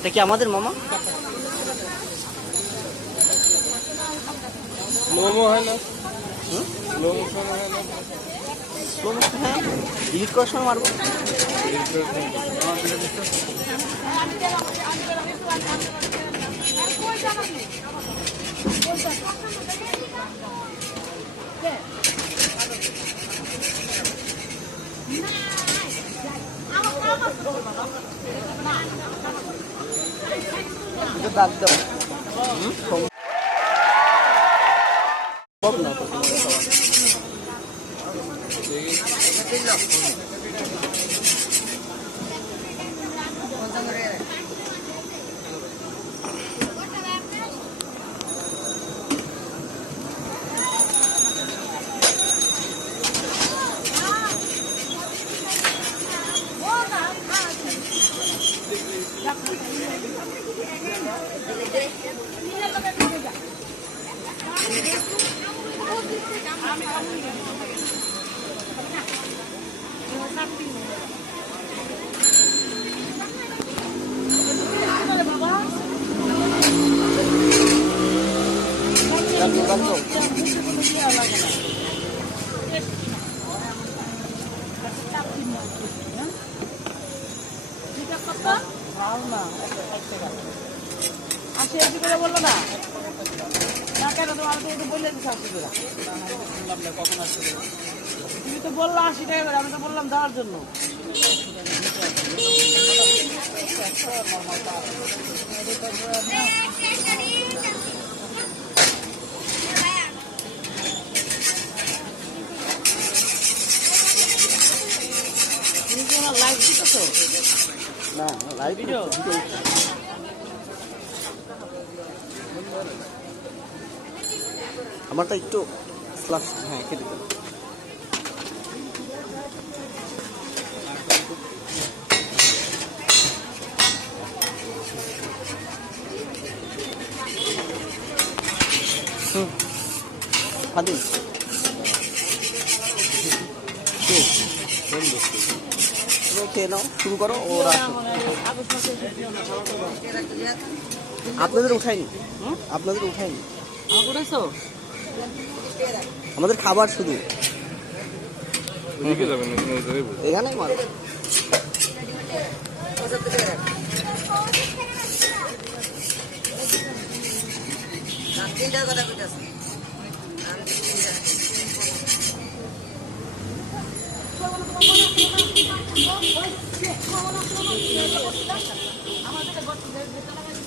এটা কি আমাদের মামা? লোমো হয় না, লোমো হয় না, হ্যাঁ, ডিলিট করার সময় মারবো। দাগ দাও না তো বললো না কেন তোমার তো বললে কখন আসছে তুমি তো বললো 80 টাকা করে, আমি তো বললাম দেওয়ার জন্য। তুমি কি আমার লাইভ দিতেছো? না লাইভ ভিডিও আমারটা একটু স্লাস। হ্যাঁ কেটে দেবো। হাদিন খেয়ে নাও, শুরু করো। ওরা আপনাদের উঠায়নি, আপনাদের উঠায়নি, আমাদের খাবার শুধু এখানে মারো।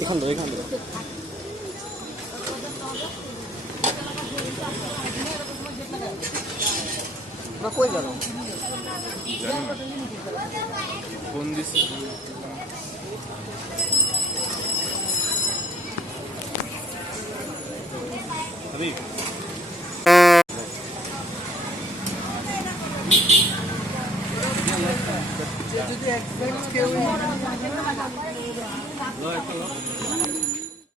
এখান থেকে কই গেল ফোন দিছি যদি